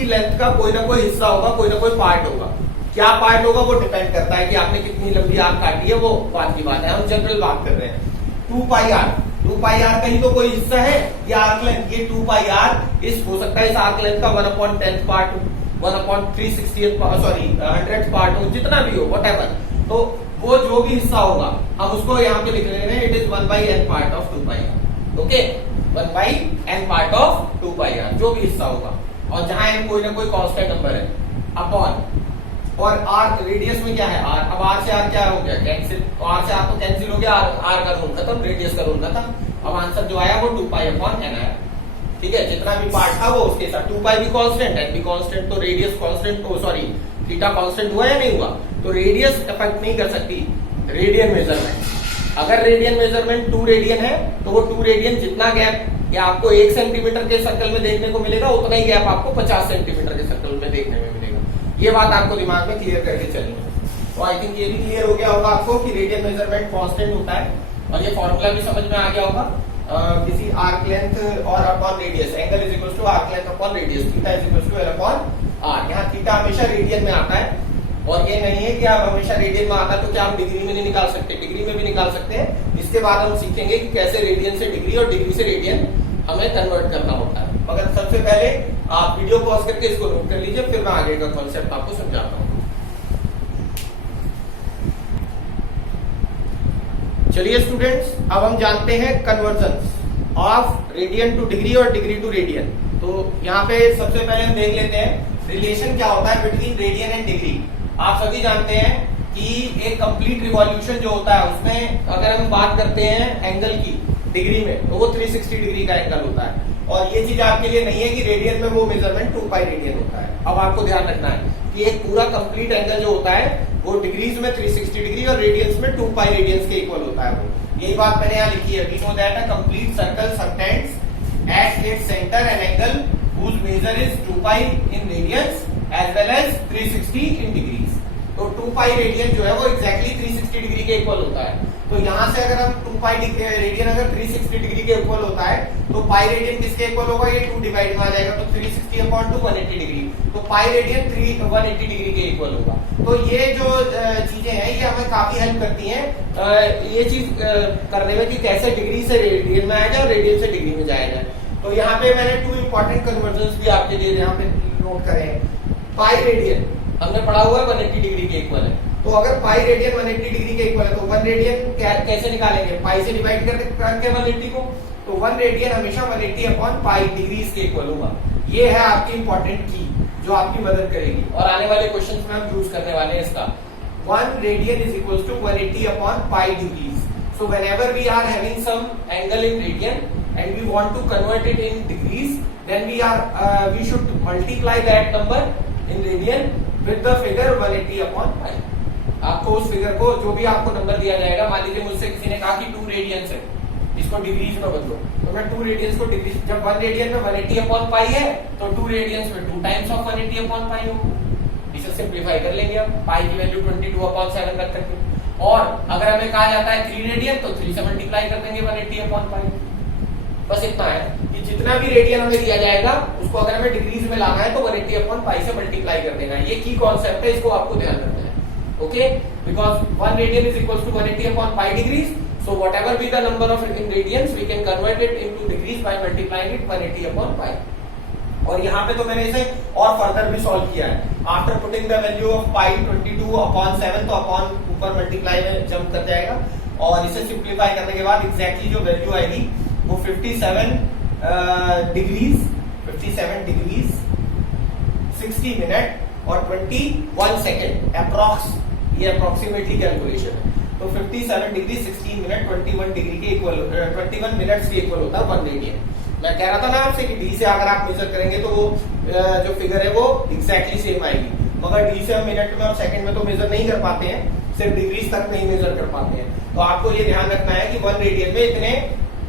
लेंथ का कोई ना कोई हिस्सा होगा, कोई ना कोई पार्ट होगा। क्या पार्ट होगा वो डिपेंड करता है कि आपने कितनी लंबी आर्क काटी है, वो बात की बात है, हम जनरल बात कर रहे हैं। 2πr का ही तो कोई हिस्सा है ये आर्क लेंथ, ये 2πr इस हो सकता है इस आर्क लेंथ का 1/10 पार्ट, 1/360 सॉरी 100th पार्ट हो, जितना भी हो व्हाटएवर, तो वो जो भी हिस्सा होगा हम उसको यहाँ पे लिख रहे हैं, it is 1/n part of 2πr। Okay, 1/n part of 2πr, जो भी हिस्सा होगा, और जहां n कोई ना कोई कांस्टेंट नंबर है, अपॉन, और r रेडियस में क्या है r, अब r से r क्या हो गया कैंसिल, तो r से r तो कैंसिल हो गया, r का रूल खत्म, रेडियस का रूल खत्म। अब आंसर जो आया वो 2π/n आया, ठीक है, जितना भी पार्ट था वो उसके साथ। 2π भी कांस्टेंट, n भी कांस्टेंट, तो रेडियस कांस्टेंट, तो सॉरी थीटा कांस्टेंट हुआ या नहीं हुआ, तो रेडियस इफेक्ट नहीं कर सकती रेडियन मेजरमेंट। अगर रेडियन मेजरमेंट 2 रेडियन है तो वो 2 रेडियन जितना गैप या आपको 1 सेंटीमीटर के सर्कल में देखने को मिलेगा, उतना ही गैप आपको 50 सेंटीमीटर के सर्कल में देखने में मिलेगा। ये बात आपको दिमाग में क्लियर करके चलिए। तो आई थिंक ये भी क्लियर हो गया होगा आपको कि रेडियन मेजरमेंट कांस्टेंट होता है, और ये फॉर्मूला भी समझ में आ गया होगा। किसी आर्क लेंथ और upon radius, angle is equal to arc length upon radius, theta is equal to L upon R। यहाँ थीटा हमेशा रेडियन में आता है, और ये नहीं है कि आप हमेशा रेडियन में आता है तो क्या हम डिग्री में नहीं निकाल सकते, डिग्री में भी निकाल सकते हैं। इसके बाद हम सीखेंगे कि कैसे रेडियन से डिग्री और डिग्री से रेडियन हमें कन्वर्ट करना होता है। मगर सबसे पहले आप वीडियो पॉज करके इसको नोट कर लीजिए, फिर मैं आगे का कॉन्सेप्ट आपको समझाता हूँ। चलिए स्टूडेंट्स, अब हम जानते हैं conversion of radian to degree और डिग्री टू रेडियन। तो यहाँ पे सबसे पहले हम देख लेते हैं रिलेशन क्या होता है बिटवीन रेडियन एंड डिग्री। आप सभी जानते हैं कि एक कंप्लीट रिवॉल्यूशन जो होता है उसमें अगर हम बात करते हैं एंगल की डिग्री में, तो वो 360 डिग्री का एंगल होता है। और ये चीज आपके लिए नहीं है कि रेडियन में वो मेजरमेंट 2π रेडियन होता है। अब आपको ध्यान रखना है कि एक पूरा कंप्लीट एंगल जो होता है वो डिग्रीज में 360 डिग्री और रेडियंस में 2π रेडियंस के इक्वल होता है। वो यही बात मैंने यहाँ लिखी है, we know that a complete circle subtends at its center an angle whose measure is 2π in radians as well as 360 in degrees। तो 2π रेडियन जो है वो एग्जैक्टली 360 डिग्री के इक्वल होता है। तो यहाँ से अगर हम 2π रेडियन अगर 360 डिग्री के इक्वल होता है तो पाई रेडियन किसके इक्वल होगा, ये 2 डिवाइड में आ जाएगा, तो 360/2 180 डिग्री, तो पाई रेडियन 180 डिग्री के इक्वल होगा। तो ये जो चीजें हैं ये हमें काफी हेल्प करती हैं ये चीज करने में कि कैसे डिग्री से रेडियन में आया जाए और रेडियन से डिग्री में जाया जाए। तो यहाँ पे मैंने 2 इंपॉर्टेंट कन्वर्जन भी आपके लिए यहाँ पे नोट करे हैं। पाई रेडियन हमने पढ़ा हुआ है 180 डिग्री के इक्वल है, तो अगर पाई रेडियन 180 डिग्री के इक्वल है तो 1 रेडियन कैसे निकालेंगे, पाई से डिवाइड करके 180 को, तो 1 रेडियन हमेशा 180/पाई डिग्रीज के इक्वल होगा। ये है आपकी इंपॉर्टेंट की जो आपकी मदद करेगी, और आने वाले क्वेश्चंस में हम यूज करने वाले हैं इसका। 1 रेडियन इज इक्वल टू 180/पाई degrees. So whenever we are having some angle in radian and we want to convert it in degrees, then we should multiply that number in radian with the figure 180 upon pi. आपको उस figure को, जो भी आपको number दिया जाएगा, मान लीजिए मुझसे किसी ने कहा कि 2 रेडियंस है, इसको डिग्रीज में बदलो, तो मैं 2 रेडियंस को डिग्री, जब 1 रेडियन में 180 अपॉन पाई है तो 2 रेडियंस में 2 टाइम्स ऑफ 180 अपॉन पाई होगा। इसे सिंपलीफाई कर लेंगे अब, पाई की वैल्यू 22 अपॉन 7 रख करके। और अगर हमें कहा जाता है 3 रेडियन तो 3 से मल्टीप्लाई कर देंगे 180 अपॉन पाई। बस इतना है कि जितना भी रेडियन हमें दिया जाएगा उसको अगर हमें डिग्रीज में लाना है तो 180 अपॉन पाई से मल्टीप्लाई कर देना है। ये की कॉन्सेप्ट है, इसको आपको ध्यान रखना है। Okay, because 1 radian is equal to 180 upon pi degrees, so whatever be the number of in radians we can convert it into degrees by multiplying it 180 upon pi. और यहाँ पे तो मैंने इसे और फर्दर भी सॉल्व किया है। After putting the value of pi 22 upon 7, तो अपॉन ऊपर मल्टीप्लाई में जंप कर जाएगा, और इसे सिंप्लीफाई करने के बाद एग्जैक्टली जो वैल्यू आएगी वो 57 डिग्रीज 60 मिनट और 21 सेकेंड अप्रॉक्स, ये अप्रोक्सीमेटली कैलकुलेशन है। तो 57 डिग्री 16 मिनट 21 डिग्री के इक्वल 21 मिनट्स के इक्वल होता है 1 रेडियन। मैं कह रहा था ना आपसे कि डी से अगर आप मेजर करेंगे तो वो जो फिगर है वो एग्जैक्टली सेम आएगी, मगर डी से हम मिनट में और सेकंड में तो मेजर नहीं कर पाते हैं, सिर्फ डिग्रीज तक नहीं मेजर कर पाते हैं। तो आपको ये ध्यान रखना है कि 1 रेडियन में इतने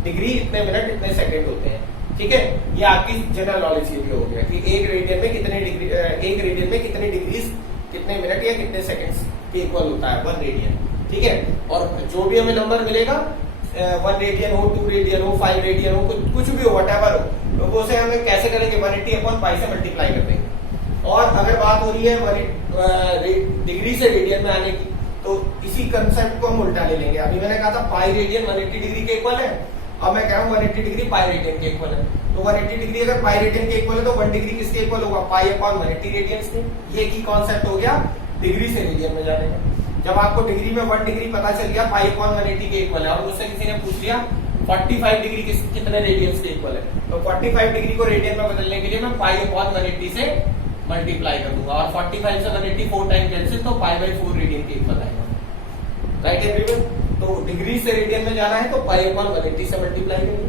डिग्री, इतने मिनट, इतने सेकंड होते हैं। ठीक है, ये आपकी जनरल नॉलेज के लिए हो गया कि एक रेडियन में कितने डिग्री, एक रेडियन में कितने डिग्रीज, कितने मिनट या कितने सेकंड्स के इक्वल होता है 1 रेडियन। ठीक है, और जो भी हमें नंबर मिलेगा, 1 रेडियन हो, 2 रेडियन हो, 5 रेडियन हो, कुछ भी हो, व्हाटएवर हो, तो वो से हमें कैसे करेंगे, 180 अपॉन पाई से मल्टीप्लाई कर देंगे। और अगर बात हो रही है डिग्री से रेडियन में आने की, तो इसी कंसेप्ट को हम उल्टा ले लेंगे। अभी मैंने कहा था पाई रेडियन 180 डिग्री के इक्वल है, अब मैं कह रहा हूँ 180 डिग्री पाई रेडियन के इक्वल है। तो 180 डिग्री अगर पाई रेडियन के इक्वल है तो 1 डिग्री किसके इक्वल होगा, पाई अपॉन 180 रेडियंस के। ये की कॉन्सेप्ट हो गया डिग्री से रेडियन में जाने का। जब आपको डिग्री में 1 डिग्री पता चल गया पाई अपॉन 180 के इक्वल है, और मुझसे किसी ने पूछ लिया 45 डिग्री कितने रेडियंस के इक्वल है, तो 45 डिग्री को रेडियन में बदलने के लिए मैं पाई अपॉन 180 से मल्टीप्लाई कर दूंगा, और 45 से 180 4 टाइम कैंसिल, तो पाई बाई 4 रेडियन के इक्वल आएगा। राइट एवरीवन, तो डिग्री से रेडियन में जाना है तो पाई अपॉन 180 से मल्टीप्लाई करेंगे,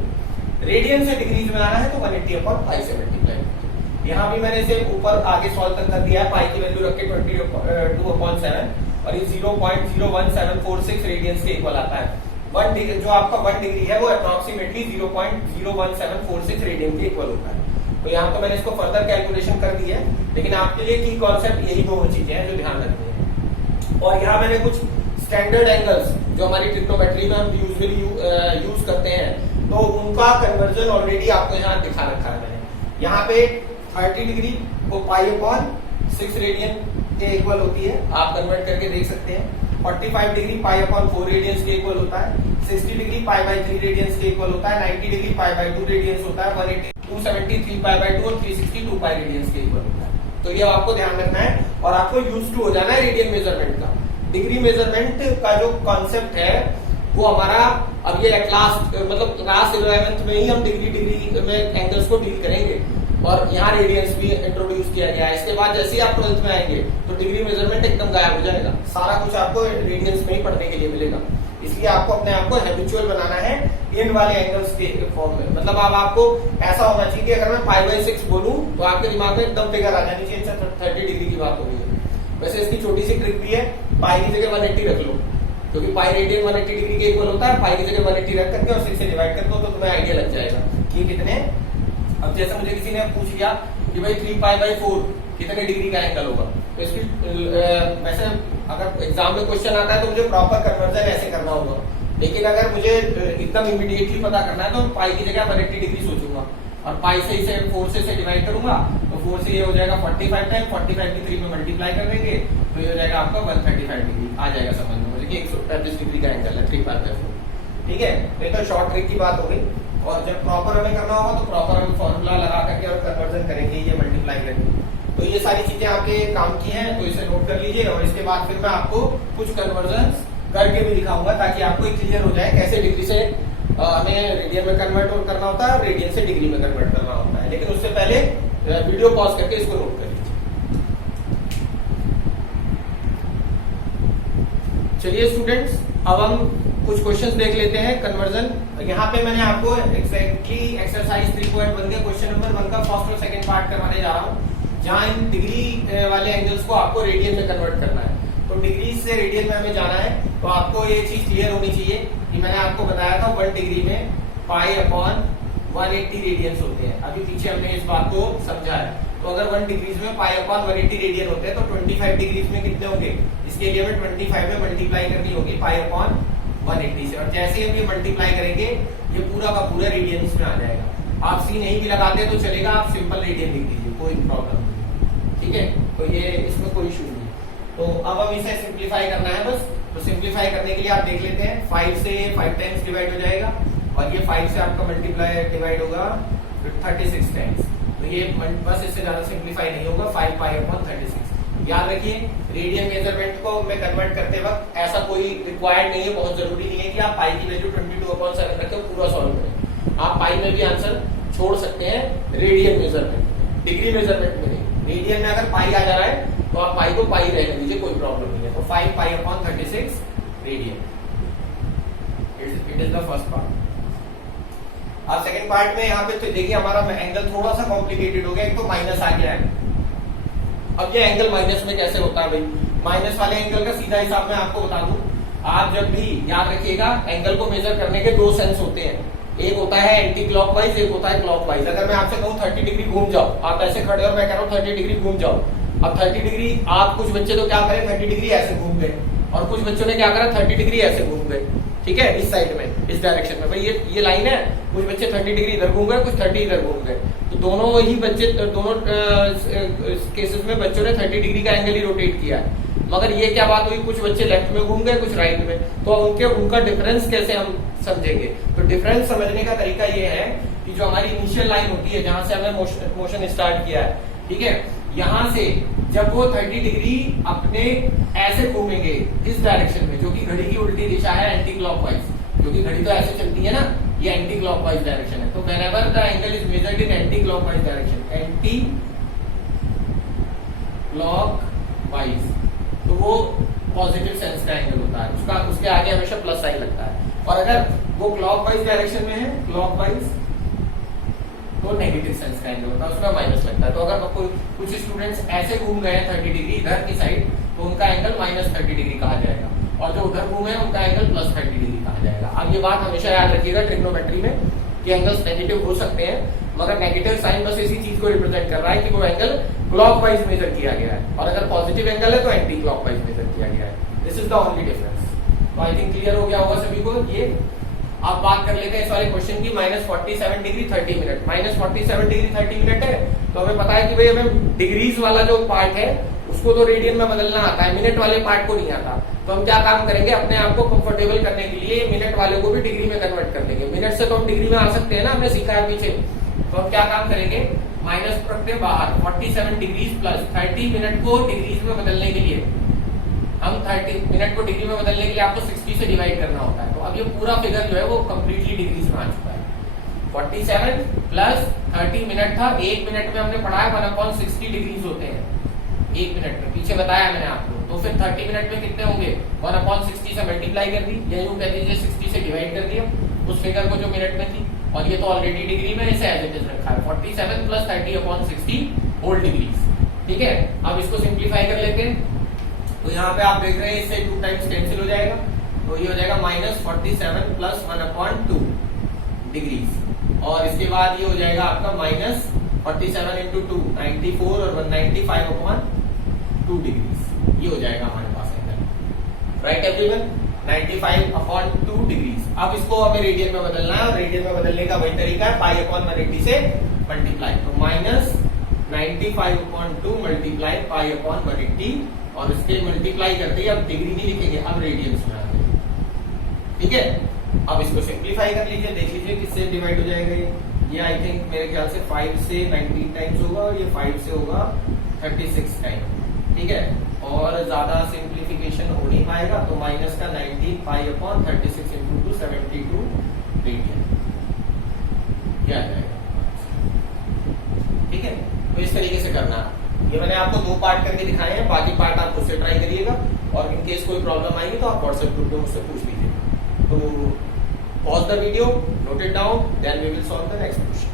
रेडियन से डिग्रीज में आना है तो 180 अपॉन पाई से मल्टीप्लाई करेंगे। यहाँ भी मैंने इसे ऊपर आगे सॉल्व तक कर दिया है, पाई की वैल्यू रख के 22 अपॉन 7, और ये 0.01746 रेडियंस के इक्वल आता है। 1 डिग्री, जो आपका 1 डिग्री है वो अप्रोक्सीमेटली 0.01746 रेडियन के इक्वल होता है। तो यहाँ तो मैंने इसको फर्दर कैलकुलेशन कर दी है, लेकिन आपके लिए की कॉन्सेप्ट यही दो चीजें हैं जो ध्यान रखते हैं। और यहाँ मैंने कुछ स्टैंडर्ड एंगल्स जो हमारी ट्रिग्नोमेट्री में हम यूजुअली यूज करते हैं, तो उनका कन्वर्जन ऑलरेडी आपको यहाँ दिखा रखा है मैंने। यहाँ पे 30 डिग्री को पाई अपॉन 6 रेडियन के इक्वल होती है, आप कन्वर्ट करके देख सकते हैं। 45 डिग्री पाई अपॉन 4 रेडियंस के इक्वल होता है। 60 डिग्री पाई बाई 3 रेडियंस के इक्वल होता है। 90 डिग्री पाई बाई 2 रेडियंस होता है। 180 273 पाई बाई 2 और 362 पाई रेडियंस के इक्वल होता है। तो ये आपको ध्यान रखना है, और आपको यूज टू हो जाना है रेडियन मेजरमेंट का। डिग्री मेजरमेंट का जो कॉन्सेप्ट है वो हमारा अब ये क्लास क्लास 11th में ही हम डिग्री में एंगल्स को डील करेंगे, और यहाँ रेडियंस भी इंट्रोड्यूस किया गया है। इसके बाद जैसे ही आप 12th में आएंगे तो डिग्री मेजरमेंट एकदम गायब हो जाएगा, सारा कुछ आपको रेडियंस में ही पढ़ने के लिए मिलेगा। इसलिए आपको अपने आप को हैबिचुअल बनाना है इन वाले एंगल्स के फॉर्म में। मतलब अब आपको ऐसा होना चाहिए कि अगर मैं पाई बाई 6 बोलूं तो आपके दिमाग में एकदम फिगर आ जानी चाहिए 30 डिग्री की बात हो रही है। वैसे इसकी छोटी सी ट्रिक भी है, पाई की जगह 180 रख लो, क्योंकि पाई रेडियन 180 डिग्री के इक्वल होता है। पाई की जगह 180 रख करके और 6 से डिवाइड कर दो तो तुम्हें आइडिया लग जाएगा कि कितने। अब जैसे मुझे किसी ने पूछ लिया कि भाई 3 पाई बाई 4 कितने डिग्री का एंगल होगा, तो इसकी वैसे अगर एग्जाम में क्वेश्चन आता है तो मुझे प्रॉपर कन्वर्जन ऐसे करना होगा, लेकिन अगर मुझे एकदम इमीडिएटली पता करना है तो पाई की जगह 180 डिग्री सोचूंगा, और पाई से इसे 4 से डिवाइड करूंगा, तो 4 से ये हो जाएगा 45 टाइम, 45 की 3 में मल्टीप्लाई कर देंगे तो ये हो जाएगा आपका 135 डिग्री। आ जाएगा समझ में मुझे कि 135 डिग्री का एंगल है 3 पाई बाई 4। ठीक है, ये तो शॉर्ट ट्रिक की बात हो गई। और जब प्रॉपर हमें करना होगा तो प्रॉपर हम फॉर्मूला लगा करके और कन्वर्जन करेंगे, ये मल्टीप्लाई करेंगे। तो ये सारी चीजें आपके काम की हैं, तो इसे नोट कर लीजिए। और इसके बाद फिर मैं आपको कुछ कन्वर्जन करके भी दिखाऊंगा ताकि आपको क्लियर हो जाए कैसे डिग्री से हमें रेडियन में कन्वर्ट करना होता है, रेडियन से डिग्री में कन्वर्ट करना होता है। लेकिन उससे पहले वीडियो पॉज करके इसको नोट कर लीजिए। चलिए स्टूडेंट्स, अब हम कुछ क्वेश्चंस देख लेते हैं कन्वर्जन। यहाँ पे मैंने आपको एग्जैक्टली एक्सरसाइज 3.1 के क्वेश्चन नंबर 1 का फर्स्ट और सेकंड पार्ट करवाने जा रहा हूँ, जहाँ इन डिग्री वाले एंगल्स को आपको रेडियन में कन्वर्ट करना है। तो डिग्री से रेडियन में हमें जाना है, तो आपको ये चीज क्लियर होनी चाहिए कि मैंने आपको बताया था 1 डिग्री में पाई अपॉन 180 रेडियंस होते हैं। अभी पीछे हमने इस बात को समझा है। तो अगर 1 डिग्रीज में पाई अपॉन 180 रेडियन होते हैं तो 25 डिग्रीज में कितने होंगे, इसके लिए हमें 25 में मल्टीप्लाई करनी होगी पाई अपॉन 180 से, और जैसे ही हम ये मल्टीप्लाई करेंगे ये पूरा का पूरा रेडियंस में आ जाएगा। आप सी नहीं भी लगाते तो चलेगा, आप सिंपल रेडियन लिख दीजिए, कोई प्रॉब्लम नहीं, ठीक है। तो ये इसमें कोई इशू नहीं। तो अब हम इसे सिंप्लीफाई करना है बस। तो सिंप्लीफाई करने के लिए आप देख लेते हैं, 5 से 5 टाइम्स डिवाइड हो जाएगा, और ये 5 से आपका मल्टीप्लाई डिवाइड होगा 36 टाइम्स। तो ये बस इससे ज्यादा सिंप्लीफाई नहीं होगा, 5 पाई अपॉन 36। याद रखिए रेडियन मेजरमेंट को में कन्वर्ट करते वक्त ऐसा कोई रिक्वायर्ड नहीं है, बहुत जरूरी नहीं है कि आप पाई की वैल्यू 22/7 रखें पूरा सॉल्व करें। आप पाई में भी आंसर छोड़ सकते हैं, रेडियन मेजरमेंट, डिग्री मेजरमेंट में नहीं। रेडियन में अगर पाई आ जा रहा है तो आप पाई को पाई रहने दीजिए, कोई प्रॉब्लम नहीं है। तो 5 pi upon 36 radian, it is the first part. अब सेकंड पार्ट में यहाँ पे तो देखिए हमारा एंगल थोड़ा सा कॉम्प्लिकेटेड हो गया, एक तो माइनस आ गया है। अब ये एंगल माइनस में कैसे होता है भाई, माइनस वाले एंगल का सीधा हिसाब मैं आपको बता दूं। आप जब भी याद रखिएगा एंगल को मेजर करने के दो सेंस होते हैं, एक होता है एंटी क्लॉकवाइज, एक होता है क्लॉकवाइज। अगर मैं आपसे कहूँ 30 डिग्री घूम जाओ, आप ऐसे खड़े और मैं कह रहा हूँ 30 डिग्री घूम जाओ। अब 30 डिग्री आप कुछ बच्चे तो क्या करें 30 डिग्री ऐसे घूम गए, और कुछ बच्चों ने क्या करा 30 डिग्री ऐसे घूम गए, ठीक है, इस साइड में, इस डायरेक्शन में। भाई ये लाइन है, कुछ बच्चे 30 डिग्री इधर घूम गए, कुछ 30 इधर घूम गए। तो दोनों ही बच्चे, दोनों केसेस में बच्चों ने 30 डिग्री का एंगल ही रोटेट किया है। मगर ये क्या बात हुई, कुछ बच्चे लेफ्ट में घूम गए, कुछ राइट में। तो उनका डिफरेंस कैसे हम समझेंगे? तो डिफरेंस समझने का तरीका ये है कि जो हमारी इनिशियल लाइन होती है, जहां से हमने मोशन स्टार्ट किया है, ठीक है, यहां से जब वो 30 डिग्री अपने ऐसे घूमेंगे इस डायरेक्शन में, जो कि घड़ी की उल्टी दिशा है, एंटी क्लॉकवाइज, क्योंकि घड़ी तो ऐसे चलती है ना, ये एंटी क्लॉकवाइज डायरेक्शन है। तो whenever the angle is measured in anti clockwise direction, anti clockwise, तो वो पॉजिटिव सेंस का एंगल होता है, उसके आगे हमेशा प्लस साइन लगता है। और अगर वो क्लॉकवाइज डायरेक्शन में है, क्लॉकवाइज, तो नेगेटिव सेंस का एंगल होता है, उसमें माइनस लगता है। तो अगर कुछ स्टूडेंट्स ऐसे घूम गए हैं 30 डिग्री इधर की साइड, तो उनका एंगल -30 डिग्री कहा जाएगा, और जो उधर घूमे हैं उनका एंगल +30 डिग्री कहा जाएगा। अब ये बात हमेशा याद रखिएगा ट्रिग्नोमेट्री में कि एंगल्स नेगेटिव हो सकते हैं, मगर नेगेटिव साइन बस इसी चीज को रिप्रेजेंट कर रहा है कि वो एंगल क्लॉकवाइज मेजर किया गया है, और अगर पॉजिटिव एंगल है तो एंटी क्लॉकवाइज मेजर किया गया है। This is the only difference. तो आई थिंक क्लियर हो गया होगा सभी को ये। आप बात कर लेते हैं इस वाले क्वेश्चन की, -47 डिग्री 30 मिनट, -47 डिग्री 30 मिनट है। तो हमें पता है कि भाई हमें डिग्रीज वाला जो पार्ट है उसको तो रेडियन में बदलना आता है, मिनट वाले पार्ट को नहीं आता। तो हम क्या काम करेंगे, अपने आप को कंफर्टेबल करने के लिए मिनट वाले को भी डिग्री में कन्वर्ट कर देंगे। मिनट से तो हम डिग्री में आ सकते हैं ना, हमने सीखा है पीछे। तो हम क्या काम करेंगे, माइनस रखते हैं बाहर, 47 डिग्री प्लस 30 मिनट को डिग्रीज में बदलने के लिए हम 30 मिनट को डिग्री में बदलने के लिए आपको 60 से डिवाइड करना होता है। तो अब ये पूरा फिगर जो है वो कंप्लीटली डिग्रीज में आ चुका है। 47 प्लस 30 मिनट था, 1 मिनट में हमने पढ़ा है 1/60 डिग्रीज होते हैं 1 मिनट में, पीछे बताया मैंने आपको। तो फिर 30 मिनट में कितने होंगे, 1/60 से मल्टीप्लाई कर दी, या यूं कह दीजिए 60 से डिवाइड कर दिया उस फिगर को जो मिनट में थी, और ये तो ऑलरेडी डिग्री में इसे एज इट इज रखा है, 47 प्लस 30/60 होल डिग्रीज, ठीक है। अब इसको सिंप्लीफाई कर लेते हैं। तो यहाँ पे आप देख रहे हैं इससे 2 टाइम्स कैंसिल हो जाएगा, तो ये हो जाएगा -47 प्लस 1/2 डिग्रीज, और इसके बाद ये हो जाएगा आपका -47 इंटू 2 94 और 195/2 डिग्रीज, ये हो जाएगा हमारे पास एंगल, राइट एवरीवन, 95/2 डिग्रीज। अब इसको हमें रेडियन में बदलना है, और रेडियन में बदलने का वही तरीका है π/180 से मल्टीप्लाई। तो -95/2 मल्टीप्लाई π/180, और इसके मल्टीप्लाई करते ही अब डिग्री नहीं लिखेंगे, अब रेडियंस में आ गए, ठीक है। अब इसको सिंप्लीफाई कर लीजिए, देख लीजिए किससे डिवाइड हो जाएगा ये आई थिंक मेरे ख्याल से 5 से 19 टाइम्स होगा, और ये 5 से होगा 36 टाइम, ठीक है। और ज्यादा सिंप्लीफिकेशन हो नहीं पाएगा, तो माइनस का 19 π/36 इंटू 2 72 रेडियन, क्या आ जाएगा, ठीक है। तो इस तरीके से करना है। ये मैंने आपको 2 पार्ट करके दिखाए हैं, बाकी पार्ट आप खुद से ट्राई करिएगा, और इन केस कोई प्रॉब्लम आएगी तो आप व्हाट्सएप ग्रुप पे मुझसे पूछ लीजिएगा। तो pause the video, note it down, then we will solve the next question.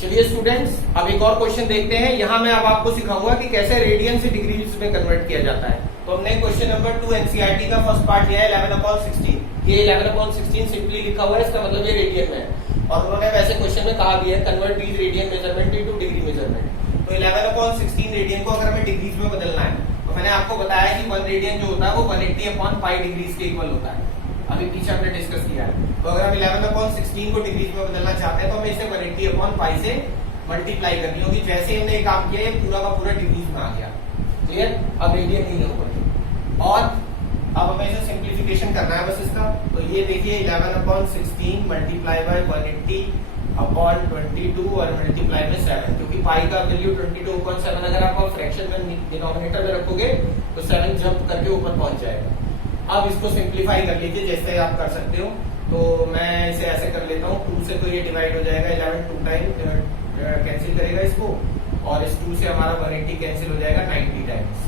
चलिए स्टूडेंट्स, अब एक और क्वेश्चन देखते हैं। यहाँ मैं अब आपको सिखाऊंगा कि कैसे रेडियन से डिग्रीज में कन्वर्ट किया जाता है। तो हमने क्वेश्चन नंबर 2 एनसीईआरटी का फर्स्ट पार्ट लिया है 11/16। ये 11/16 सिंपली लिखा हुआ है, इसका मतलब ये रेडियन में है। और उन्होंने वैसे क्वेश्चन में कहा भी है convert these radian measurement into degree measurement. तो 11/16 रेडियन को अगर हमें डिग्रीज में बदलना है तो मैंने आपको बताया कि 1 रेडियन जो होता है वो 180/π डिग्रीज के इक्वल होता है। अभी पीछे हमने डिस्कस किया है। तो अगर हम 11/16 को डिग्रीज में बदलना चाहते हैं तो हमें इसे 180/π से मल्टीप्लाई करनी होगी। जैसे हमने ये काम किया, ये पूरा का पूरा डिग्रीज में आ गया। क्लियर? अब रेडियन नहीं होगा। और अब हमें इसे सिंप्लीफिकेशन करना है बस इसका। तो ये देखिए 11/16 मल्टीप्लाई बाय 180/22 और मल्टीप्लाई में 7, क्योंकि पाई का वैल्यू 22/7 अगर आप फ्रैक्शन में डिनोमिनेटर में रखोगे तो 7 जंप करके ऊपर पहुंच जाएगा। अब इसको सिंप्लीफाई कर लीजिए जैसे आप कर सकते हो। तो मैं इसे ऐसे कर लेता हूँ, 2 से तो ये डिवाइड हो जाएगा, 11 2 टाइम कैंसिल करेगा इसको, और इस 2 से हमारा 180 कैंसिल हो जाएगा 90 टाइम्स,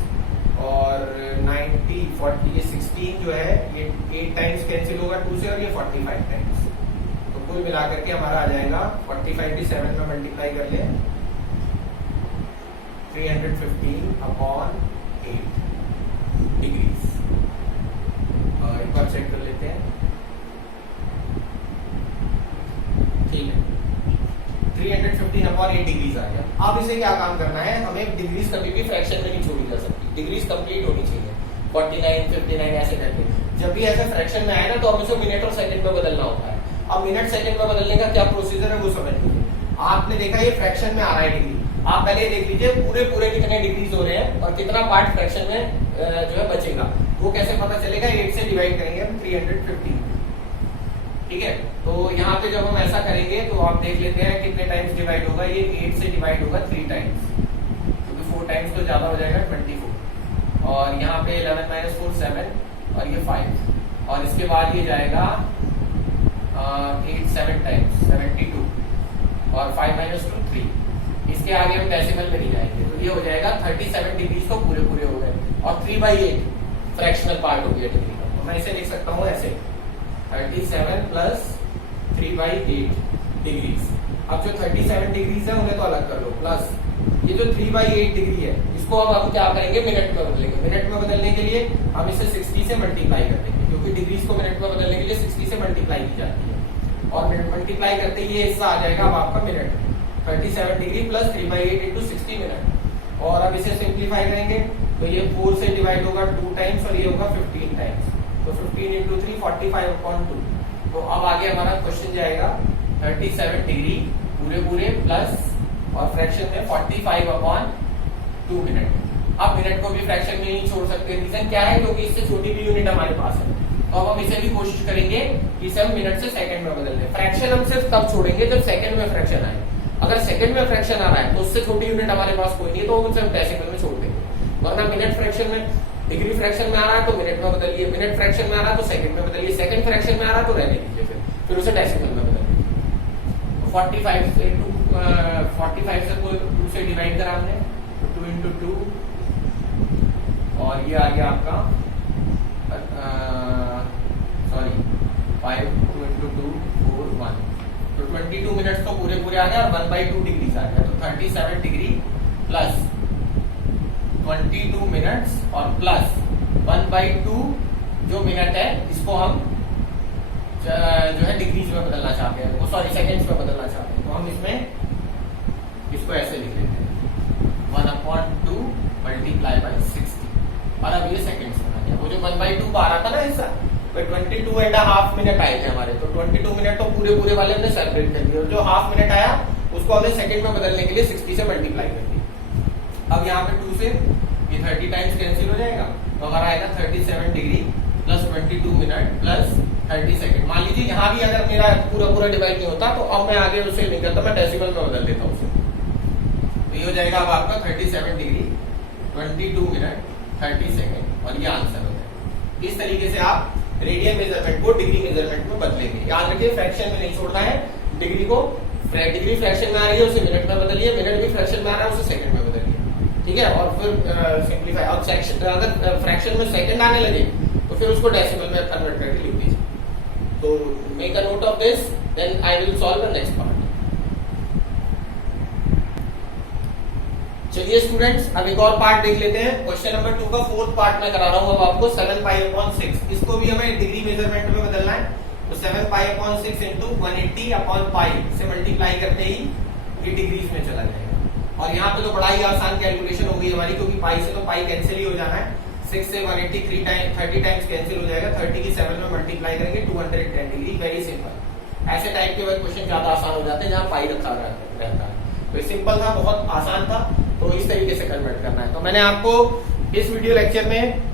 और 90 40 ये 16 जो है ये 8 टाइम्स कैंसिल होगा 2 से, और ये 45 टाइम्स। तो कुल मिला करके हमारा आ जाएगा 45 भी 7 में मल्टीप्लाई कर ले 315/8 डिग्रीज। एक बार चेक कर लेते हैं। ठीक है, 315/8 डिग्रीज आ गया। अब इसे क्या काम करना है, हमें डिग्रीज कभी भी फ्रैक्शन में नहीं छोड़ी जा सकती, डिग्रीज कंप्लीट होनी चाहिए 49 59 ऐसे करके। जब भी ऐसे फ्रैक्शन में आए ना तो हमें इसे मिनट और सेकंड में बदलना होता है। अब मिनट सेकंड में बदलने का क्या प्रोसीजर है वो समझ लीजिए। आपने देखा ये फ्रैक्शन में आ रहा है डिग्री, आप पहले देख लीजिए पूरे कितने डिग्रीज हो रहे हैं और कितना पार्ट फ्रैक्शन में जो है बचेगा। वो कैसे पता चलेगा, 8 से डिवाइड करेंगे हम 315। ठीक है, तो यहाँ पे जब हम ऐसा करेंगे तो आप देख लेते हैं कितने टाइम्स डिवाइड होगा। ये 8 से डिवाइड होगा 3 टाइम्स, क्योंकि 4 टाइम्स तो ज्यादा हो जाएगा 24, और यहाँ पे 11 - 4 7, और ये 5, और इसके बाद ये जाएगा 8 7 टाइम्स 72, और 5 - 2 3। इसके आगे हम डेसिमल में नहीं जाएंगे, तो ये हो जाएगा 37 डिग्रीज तो पूरे हो गए, और 3/8 फ्रैक्शनल पार्ट हो गया डिग्री का। तो मैं इसे लिख सकता हूँ ऐसे 37 प्लस 3/8 डिग्रीज। अब जो 37 डिग्रीज है उन्हें तो अलग कर लो, प्लस ये जो 3/8 डिग्री है इसको अब क्या करेंगे, मिनट में बदलेंगे। मिनट में बदलने के लिए हम इसे 60 से मल्टीप्लाई कर देंगे, क्योंकि डिग्रीज को मिनट में बदलने के लिए 60 से मल्टीप्लाई की जाती है, और मल्टीप्लाई करते ही ये हिस्सा आ जाएगा अब आपका मिनट में। 37 डिग्री प्लस 3/8 इंटू 60 मिनट। और अब इसे सिंप्लीफाई करेंगे तो ये 4 से डिवाइड होगा 2 टाइम्स, और ये होगा 15 टाइम्स, तो 15 इंटू 3 45/2। तो अब आगे हमारा क्वेश्चन जाएगा 37 डिग्री पूरे प्लस और फ्रैक्शन में 45/2 मिनट। अब मिनट को भी फ्रैक्शन में नहीं छोड़ सकते, रीजन क्या है, क्योंकि इससे छोटी भी यूनिट हमारे पास है। तो अब हम इसे भी कोशिश करेंगे कि इसे हम मिनट से सेकंड में बदल दें। फ्रैक्शन हम सिर्फ तब छोड़ेंगे जब सेकंड में फ्रैक्शन आए। अगर सेकंड में फ्रैक्शन आ रहा है तो उससे छोटी यूनिट हमारे पास कोई नहीं है, तो हम उसे डेसिमल में छोड़ देंगे। वरना मिनट फ्रैक्शन में, डिग्री फ्रैक्शन में आ रहा है तो मिनट में बदलिए, मिनट फ्रैक्शन में आ रहा है तो सेकंड में बदलिए, सेकंड फ्रैक्शन में आ रहा है तो रहने दीजिए, फिर उसे डेसिमल में बदल दीजिए। 45 से 2 से डिवाइड करा हमने, तो 2 इंटू 2, और ये आ गया आपका 5 2 इंटू 2 4 1, तो 22 मिनट्स तो पूरे आ गया, और 1/2 डिग्री आ गया। तो 37 डिग्री प्लस 22 मिनट्स और प्लस 1/2 जो मिनट है इसको हम जो है डिग्रीज में बदलना चाहते हैं, सॉरी सेकेंड्स में बदलना चाहते हैं। तो हम इसमें इसको ऐसे लिख लेते हैं 1/2 मल्टीप्लाई बाय 60, और अब ये सेकेंड्स में आ गया। वो जो 1/2 आ रहा था ना हिस्सा, 22.5 मिनट आए थे हमारे, तो 22 मिनट तो पूरे वाले हमने सेपरेट कर दिए, और जो हाफ मिनट आया उसको हमने सेकंड में बदलने के लिए 60 से मल्टीप्लाई कर दिया। अब यहाँ पे 2 से ये 30 टाइम्स कैंसिल हो जाएगा, तो हमारा आएगा 37 degree plus 22 minute plus 30 second. मान लीजिए यहाँ भी अगर मेरा पूरा डिवाइड नहीं होता तो अब मैं आगे उसे नहीं करता, मैं डेसिमल में बदल देता हूँ उसे। तो ये हो जाएगा अब आपका 37 डिग्री 22 मिनट 30 सेकंड, और ये आंसर हो जाएगा। इस तरीके से आप रेडियन मेजरमेंट को डिग्री मेजरमेंट में बदलेंगे। याद रखिए फ्रैक्शन में नहीं छोड़ना है, डिग्री को डिग्री फ्रैक्शन में आ रही है उसे मिनट में बदलिए, मिनट भी फ्रैक्शन में आ रहा है उसे सेकंड में बदलिए। ठीक है, और फिर सिंप्लीफाई, और सेक्शन अगर फ्रैक्शन में सेकंड आने लगे तो फिर उसको डेसिमल में कन्वर्ट करके लिख दीजिए। तो make a note of this, then I will solve the next part. चलिए स्टूडेंट्स, अब एक और पार्ट देख लेते हैं। क्वेश्चन नंबर 2 का फोर्थ पार्ट मैं करा रहा हूं अब आपको। 7 पाई अपॉन 6, इसको भी हमें डिग्री मेजरमेंट में बदलना है। तो 7 पाई अपॉन 6 इंटू 180 अपॉन पाई से मल्टीप्लाई करते ही ये डिग्रीज में चला जाएगा। और यहाँ पे तो बड़ा ही आसान कैलकुलेशन हो गई हमारी, क्योंकि पाई से तो पाई कैंसिल ही हो जाना है। 6 से 180 30 टाइम्स कैंसिल हो जाएगा, 30 की 7 में मल्टीप्लाई करेंगे 210 डिग्री। Very simple. ऐसे टाइप के क्वेश्चन ज्यादा आसान हो जाते हैं जहाँ पाई रखा रहता है। तो सिंपल था, बहुत आसान था, तो इस तरीके से कन्वर्ट करना है। तो मैंने आपको इस वीडियो लेक्चर में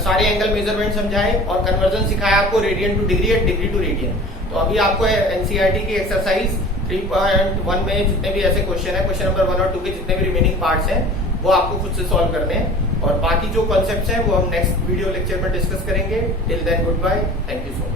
सारे एंगल मेजरमेंट समझाए और कन्वर्जन सिखाया आपको radian to degree and degree to radian. तो अभी आपको एनसीईआरटी की एक्सरसाइज 3.1 में जितने भी ऐसे क्वेश्चन है, क्वेश्चन नंबर 1 और 2 के जितने भी रिमेनिंग पार्ट्स हैं वो आपको खुद से सॉल्व करने हैं, और बाकी जो कॉन्सेप्ट्स हैं वो हम नेक्स्ट वीडियो लेक्चर में डिस्कस करेंगे। Till then goodbye, thank you so much.